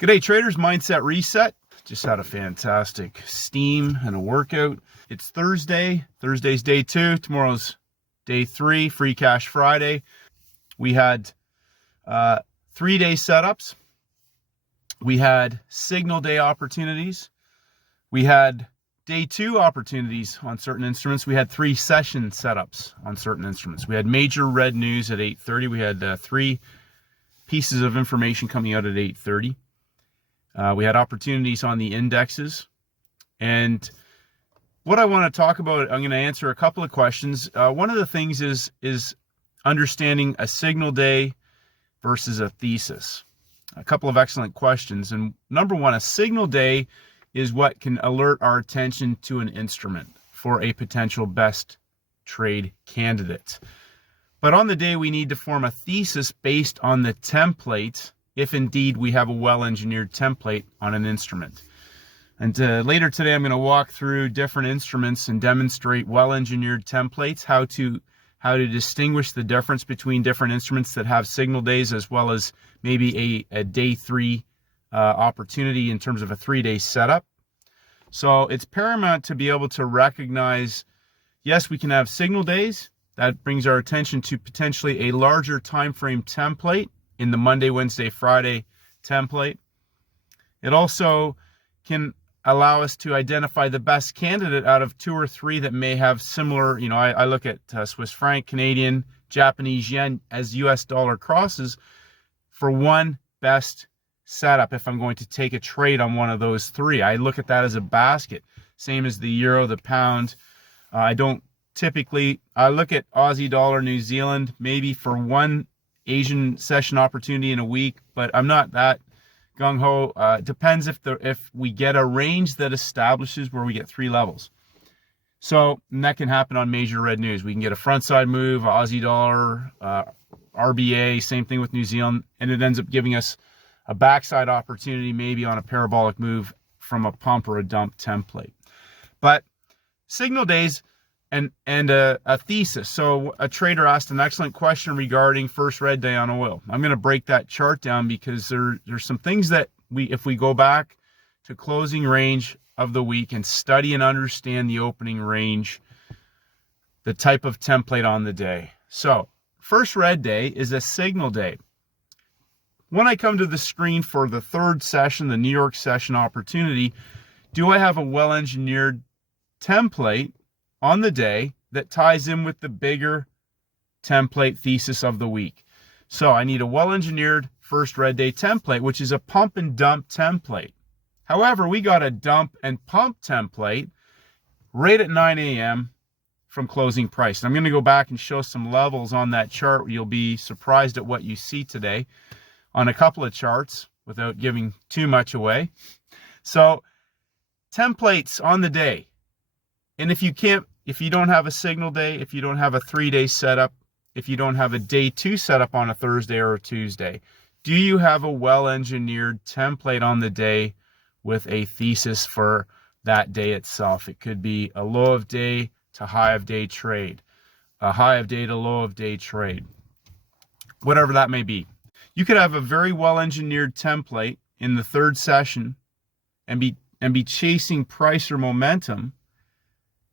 G'day traders, Mindset Reset. Just had a fantastic steam and a workout. It's Thursday. Thursday's day 2. Tomorrow's day 3, Free Cash Friday. We had 3-day setups. We had signal day opportunities. We had day 2 opportunities on certain instruments. We had 3 session setups on certain instruments. We had major red news at 8:30. We had 3 pieces of information coming out at 8:30. We had opportunities on the indexes. And what I want to talk about, I'm going to answer a couple of questions. One of the things is understanding a signal day versus a thesis. A couple of excellent questions. And number one, a signal day is what can alert our attention to an instrument for a potential best trade candidate. But on the day, we need to form a thesis based on the template, if indeed we have a well-engineered template on an instrument. And later today, I'm going to walk through different instruments and demonstrate well-engineered templates, how to distinguish the difference between different instruments that have signal days, as well as maybe a day 3 opportunity in terms of a 3-day setup. So it's paramount to be able to recognize, yes, we can have signal days. That brings our attention to potentially a larger time frame template in the Monday, Wednesday, Friday template. It also can allow us to identify the best candidate out of 2 or 3 that may have similar, I look at Swiss franc, Canadian, Japanese yen as US dollar crosses for one best setup if I'm going to take a trade on one of those 3. I look at that as a basket, same as the euro, the pound. I look at Aussie dollar, New Zealand, maybe for one Asian session opportunity in a week, but I'm not that gung-ho. It depends if we get a range that establishes where we get 3 levels. So, and that can happen on major red news. We can get a front side move, Aussie dollar, RBA, same thing with New Zealand, and it ends up giving us a backside opportunity maybe on a parabolic move from a pump or a dump template. But signal days and a thesis. So a trader asked an excellent question regarding first red day on oil. I'm going to break that chart down because there's some things that if we go back to closing range of the week and study and understand the opening range, the type of template on the day. So first red day is a signal day. When I come to the screen for the 3rd session, the New York session opportunity, do I have a well-engineered template on the day that ties in with the bigger template thesis of the week? So I need a well-engineered first red day template, which is a pump and dump template. However, we got a dump and pump template right at 9 a.m. from closing price. And I'm going to go back and show some levels on that chart. You'll be surprised at what you see today on a couple of charts without giving too much away. So templates on the day. And if you don't have a signal day, if you don't have a 3-day setup, if you don't have a day 2 setup on a Thursday or a Tuesday, do you have a well-engineered template on the day with a thesis for that day itself? It could be a low of day to high of day trade, a high of day to low of day trade, whatever that may be. You could have a very well-engineered template in the 3rd session and be chasing price or momentum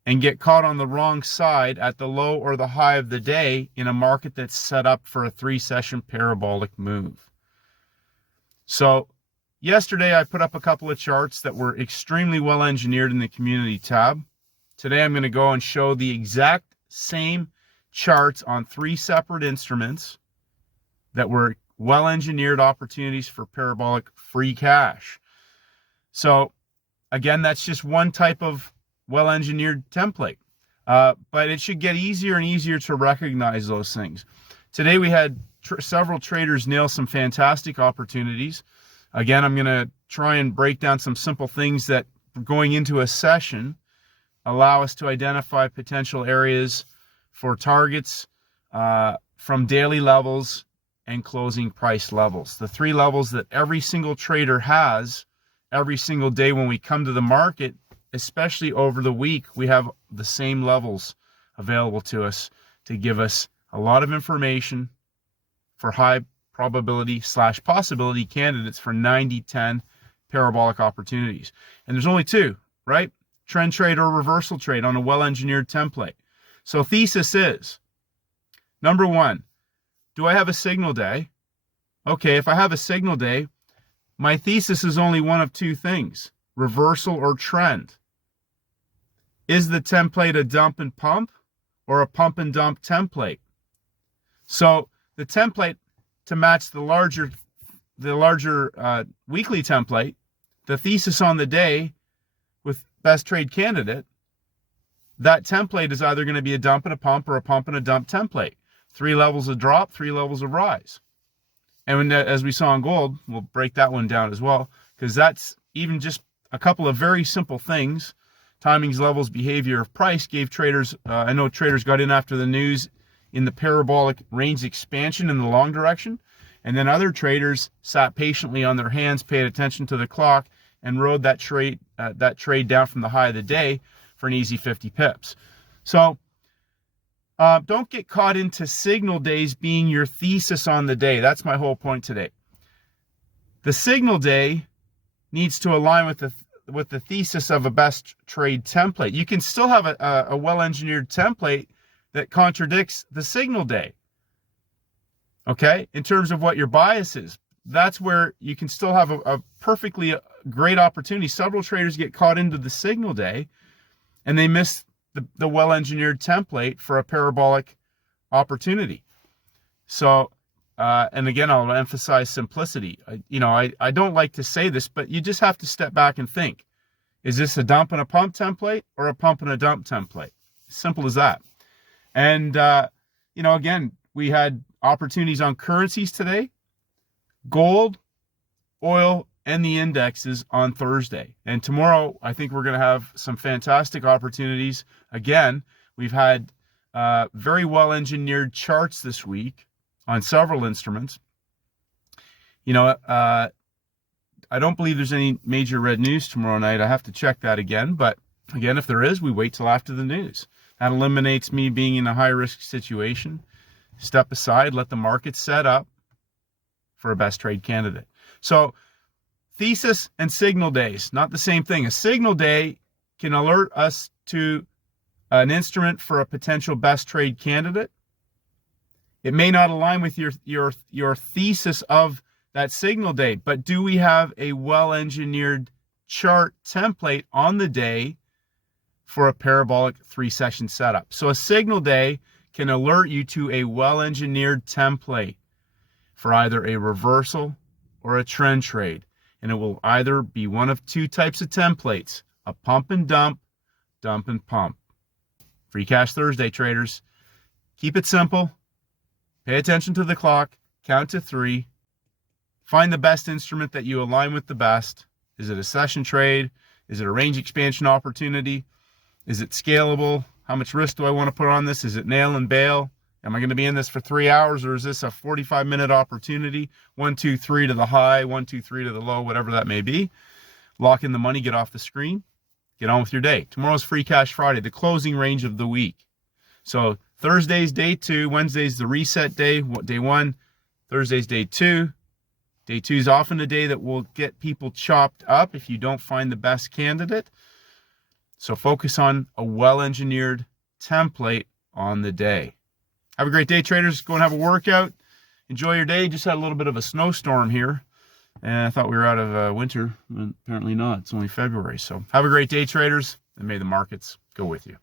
and get caught on the wrong side at the low or the high of the day in a market that's set up for a 3-session parabolic move. So yesterday I put up a couple of charts that were extremely well engineered in the community tab. Today I'm going to go and show the exact same charts on 3 separate instruments that were well engineered opportunities for parabolic free cash. So again, that's just one type of well-engineered template, but it should get easier and easier to recognize those things. Today we had several traders nail some fantastic opportunities. Again, I'm going to try and break down some simple things that going into a session allow us to identify potential areas for targets from daily levels and closing price levels. The 3 levels that every single trader has every single day when we come to the market, especially over the week, we have the same levels available to us to give us a lot of information for high probability / possibility candidates for 90-10 parabolic opportunities. And there's only two, right? Trend trade or reversal trade on a well-engineered template. So thesis is, number one, do I have a signal day? Okay, if I have a signal day, my thesis is only one of two things, reversal or trend. Is the template a dump and pump or a pump and dump template? So the template, to match the larger weekly template, the thesis on the day with best trade candidate, that template is either going to be a dump and a pump or a pump and a dump template. 3 levels of drop, 3 levels of rise. And when, as we saw in gold, we'll break that one down as well, because that's even just a couple of very simple things. Timings, levels, behavior of price gave traders, I know traders got in after the news in the parabolic range expansion in the long direction. And then other traders sat patiently on their hands, paid attention to the clock, and rode that trade down from the high of the day for an easy 50 pips. So don't get caught into signal days being your thesis on the day. That's my whole point today. The signal day needs to align with the thesis of a best trade template. You can still have a well-engineered template that contradicts the signal day. Okay, in terms of what your bias is, that's where you can still have a perfectly great opportunity. Several traders get caught into the signal day and they miss the well-engineered template for a parabolic opportunity. So, and again, I'll emphasize simplicity. I don't like to say this, but you just have to step back and think. Is this a dump and a pump template or a pump and a dump template? Simple as that. And, again, we had opportunities on currencies today, gold, oil, and the indexes on Thursday. And tomorrow, I think we're going to have some fantastic opportunities. Again, we've had very well-engineered charts this week on several instruments. I don't believe there's any major red news tomorrow night. I have to check that again. But again, if there is, we wait till after the news. That eliminates me being in a high-risk situation. Step aside, let the market set up for a best trade candidate. So thesis and signal days, not the same thing. A signal day can alert us to an instrument for a potential best trade candidate. It may not align with your thesis of that signal day, but do we have a well-engineered chart template on the day for a parabolic 3-session setup? So a signal day can alert you to a well-engineered template for either a reversal or a trend trade. And it will either be one of two types of templates, a pump and dump, dump and pump. Free Cash Thursday, traders. Keep it simple. Pay attention to the clock. Count to 3. Find the best instrument that you align with the best. Is it a session trade? Is it a range expansion opportunity? Is it scalable? How much risk do I want to put on this? Is it nail and bail? Am I going to be in this for 3 hours, or is this a 45-minute opportunity? 1, 2, 3 to the high, 1, 2, 3 to the low, whatever that may be. Lock in the money, get off the screen, get on with your day. Tomorrow's Free Cash Friday, the closing range of the week. So Thursday's day 2, Wednesday's the reset day, day 1, Thursday's day 2. Day 2 is often a day that will get people chopped up if you don't find the best candidate. So focus on a well-engineered template on the day. Have a great day, traders. Go and have a workout. Enjoy your day. Just had a little bit of a snowstorm here. And I thought we were out of winter. Apparently not. It's only February. So have a great day, traders. And may the markets go with you.